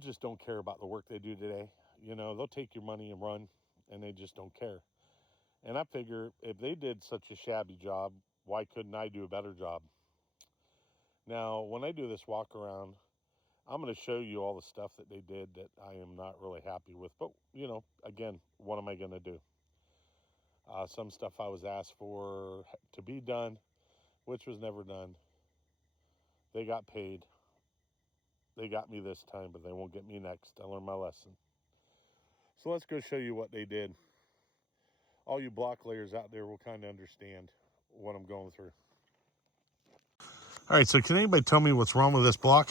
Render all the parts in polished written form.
just don't care about the work they do today. You know, they'll take your money and run, and they just don't care. And I figure if they did such a shabby job, why couldn't I do a better job? Now, when I do this walk around, I'm going to show you all the stuff that they did that I am not really happy with. But, you know, again, what am I going to do? Some stuff I was asked for to be done, which was never done. They got paid. They got me this time, but they won't get me next. I learned my lesson. So let's go show you what they did. All you block layers out there will kind of understand what I'm going through. All right, so can anybody tell me what's wrong with this block?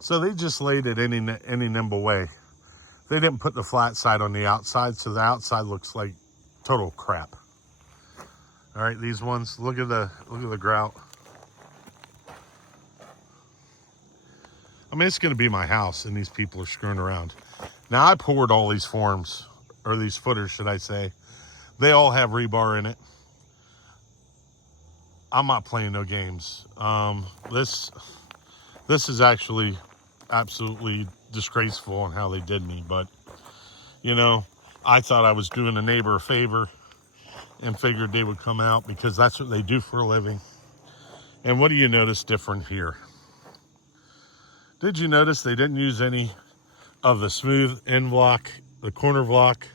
So they just laid it any nimble way. They didn't put the flat side on the outside, so the outside looks like total crap. All right, these ones, look at the grout. I mean, it's going to be my house, and these people are screwing around. Now, I poured all these forms, or these footers, should I say. They all have rebar in it. I'm not playing no games. This is actually absolutely disgraceful on how they did me, but, you know, I thought I was doing a neighbor a favor and figured they would come out because that's what they do for a living. And what do you notice different here? Did you notice they didn't use any of the smooth end block, the corner block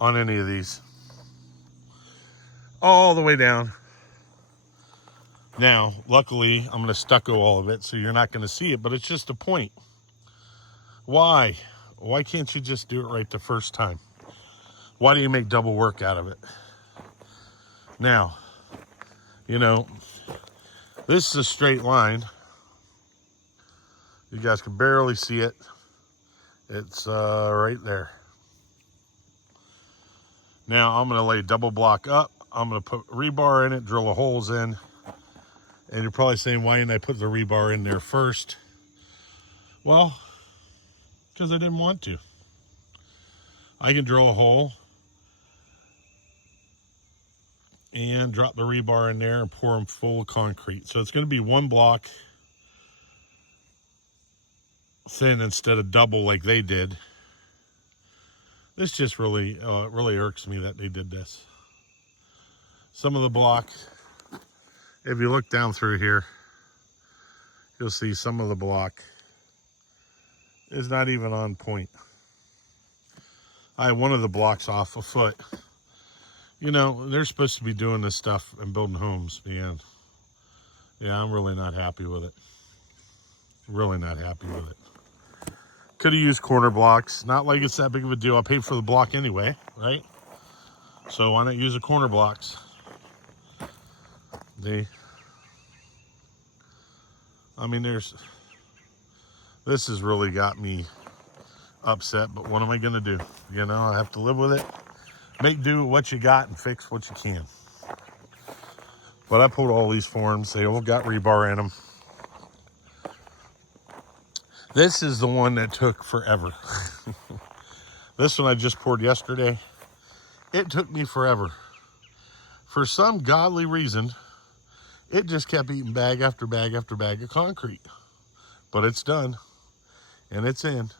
on any of these? All the way down. Now, luckily, I'm going to stucco all of it, so you're not going to see it, but it's just a point. Why? Why can't you just do it right the first time? Why do you make double work out of it? Now, you know, this is a straight line. You guys can barely see it. It's right there. Now, I'm going to lay double block up. I'm going to put rebar in it, drill the holes in. And you're probably saying, why didn't I put the rebar in there first? Well, because I didn't want to. I can drill a hole and drop the rebar in there and pour them full of concrete. So it's going to be one block thin instead of double like they did. This just really irks me that they did this. Some of the block, if you look down through here, you'll see some of the block is not even on point. I had one of the blocks off a foot. You know, they're supposed to be doing this stuff and building homes, man. Yeah, I'm really not happy with it. Really not happy with it. Could have used corner blocks. Not like it's that big of a deal. I paid for the block anyway, right? So why not use the corner blocks? I mean, this has really got me upset, but what am I going to do? You know, I have to live with it. Make do with what you got and fix what you can. But I pulled all these forms. They all got rebar in them. This is the one that took forever. This one I just poured yesterday. It took me forever. For some godly reason, it just kept eating bag after bag after bag of concrete. But it's done. And it's in.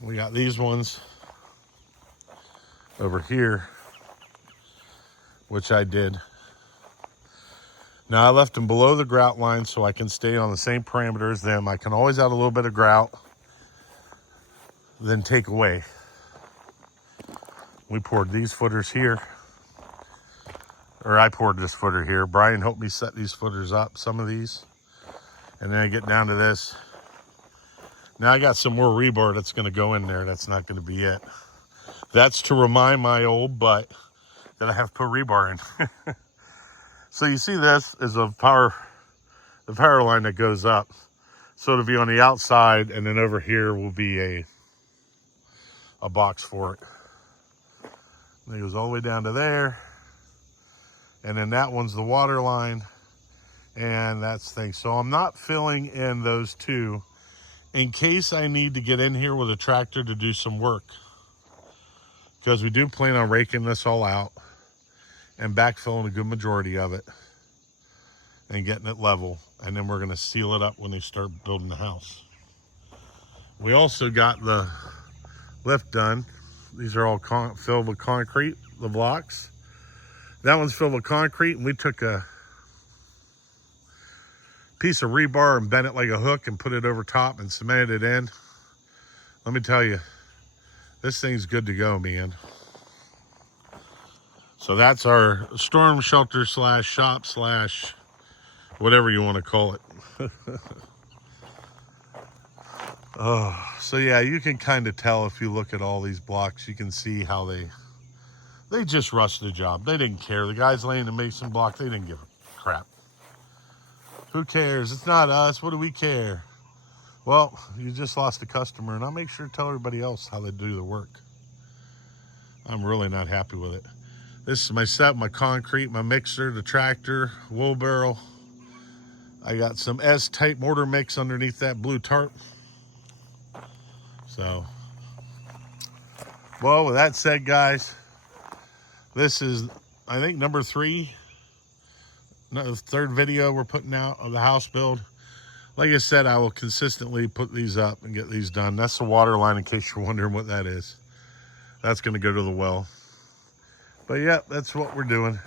We got these ones over here, which I did. Now, I left them below the grout line so I can stay on the same parameter as them. I can always add a little bit of grout, then take away. We poured these footers here. Or I poured this footer here. Brian helped me set these footers up, some of these. And then I get down to this. Now I got some more rebar that's going to go in there. That's not going to be it. That's to remind my old butt that I have to put rebar in. So you see this is the power line that goes up. So it'll be on the outside, and then over here will be a box for it. And it goes all the way down to there. And then that one's the water line. And that's the thing. So I'm not filling in those two in case I need to get in here with a tractor to do some work. Because we do plan on raking this all out and backfilling a good majority of it. and getting it level. And then we're going to seal it up when they start building the house. We also got the lift done. These are all filled with concrete, the blocks. That one's filled with concrete, and we took a piece of rebar and bent it like a hook and put it over top and cemented it in. Let me tell you, this thing's good to go, man. So that's our storm shelter slash shop slash whatever you want to call it. Oh, so yeah, you can kind of tell if you look at all these blocks, you can see how they just rushed the job. They didn't care. The guys laying the mason block, they didn't give a crap. Who cares? It's not us. What do we care? Well, you just lost a customer, and I'll make sure to tell everybody else how they do the work. I'm really not happy with it. This is my set, my concrete, my mixer, the tractor, wheelbarrow. I got some S-type mortar mix underneath that blue tarp. So, well, with that said, guys, this is, I think, number 3. No, the 3rd video we're putting out of the house build. Like I said, I will consistently put these up and get these done. That's the water line, in case you're wondering what that is. That's going to go to the well. But yeah, that's what we're doing.